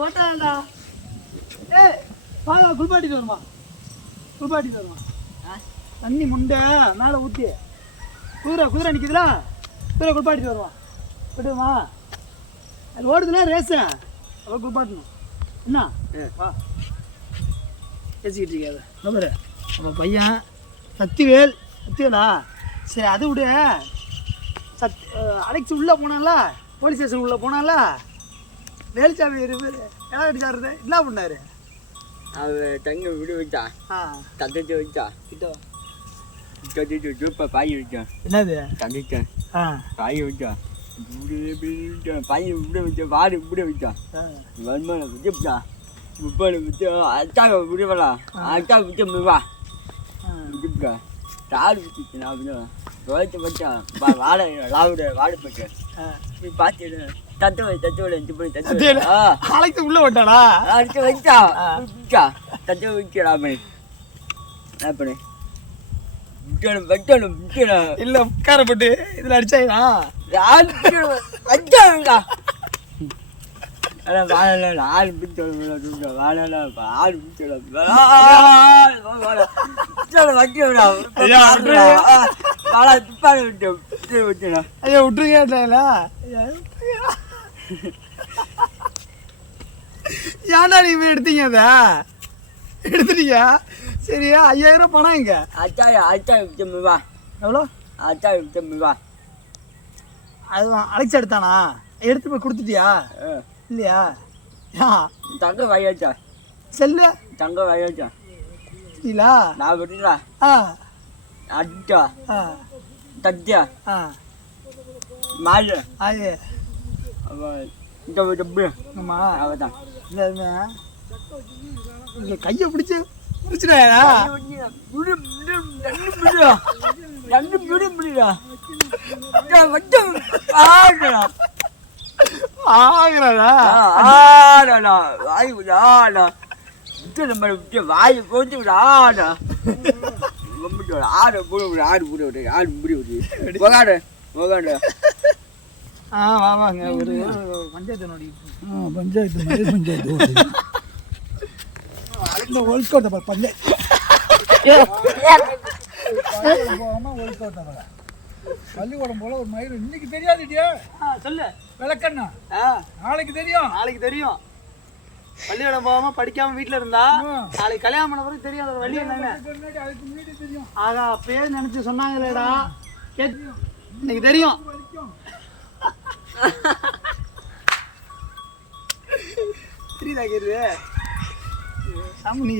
போட்டாடா. ஏய் வாங்க குளிப்பாட்டிட்டு வருமா, குளிப்பாட்டிட்டு வருமா. தண்ணி முண்டை மேலே ஊற்றி குதிரை நிற்கிதுல, குதிரை குளிப்பாட்டிட்டு வருவான். விட்டுமா அது ஓடுதுன்னா ரேஸு அவ்வளோ குளிப்பாட்டணும். என்ன வா பேசிக்கிட்டு இருக்காது நபரு நம்ம பையன் சத்திவேலா. சரி அது விடு. அழைச்சி உள்ளே போனால, போலீஸ் ஸ்டேஷன் உள்ளே போனால, வேலுச்சாமி எல்லாம் அடிச்சாரு. என்ன பண்ணாரு? அவர் தங்க விடு வச்சா, தங்கச்சி வச்சா, கிட்ட பாய் வச்சான். என்னது தங்கச்சி பாய் வச்சா, பையன் விட வச்சா, வாடு விட வச்சான். வருமானம் வச்சுப்பா, முப்பது வச்சு அச்சாக விடுவலா, அச்சா வச்ச வா விட்டுப்பா. தாடு வச்சுச்சு அப்படின்னு துவைச்சு வச்சான். வாடை வாடு போயிட்டேன். நீ பார்த்து அழைத்து உள்ள விட்டாளா? அடிச்சு வச்சா தத்து வச்சா பண்ணு வைக்கணும். இல்ல உட்காரப்பட்டு இதுல அடிச்சாங்களா? வச்சாங்களா ஆறு பிடிச்ச ஆறு பிடிச்ச துப்பாடு விட்டு வச்சுடா. ஐயா விட்டுருக்கேன்ல, ஏன்டா நீ போய் எடுத்தீங்க? அதை எடுத்துட்டீங்க. சரியா 5000 பணம் இங்க. அச்சாயிரம் வா. எவ்வளோ? 1000 வா. அதுதான் அழைச்சி எடுத்தானா? எடுத்து போய் கொடுத்துட்டியா? இல்லையா? தங்க வாயாச்சா செல்லு தங்க வாயாச்சா இல்லா நான் விட்டுடா. அட்டா தத்தியா மாடு ஆயே ஆமா அவதான் இங்க கையை பிடிச்சி பிடிச்சிடாயா? ரெண்டு முடியா ஆகிறா வாய் வாய் போட்டு ஆடா ஆடு போடு ஆடு போடு ஆடு முடி போகாடு போகாடு. வாங்க ஒரு பஞ்சாயத்து நோடி. பஞ்சாயத்து ஒழுக்கோட்ட பஞ்சாயத்து பள்ளிக்கூடம் போல ஒரு மயிறு இன்னைக்கு தெரியாதுடியா? சொல்லு விளக்கண்ணா. நாளைக்கு தெரியும். பள்ளிக்கூடம் போகாம படிக்காம வீட்டுல இருந்தா நாளைக்கு கல்யாணம் பண்ண பிறகு தெரியும். அதோட வழி என்னன்னு தெரியும். ஆகா அப்பயே நினைச்சு சொன்னாங்களேடா, இன்னைக்கு தெரியும். தெரியுதா கேது சாமி?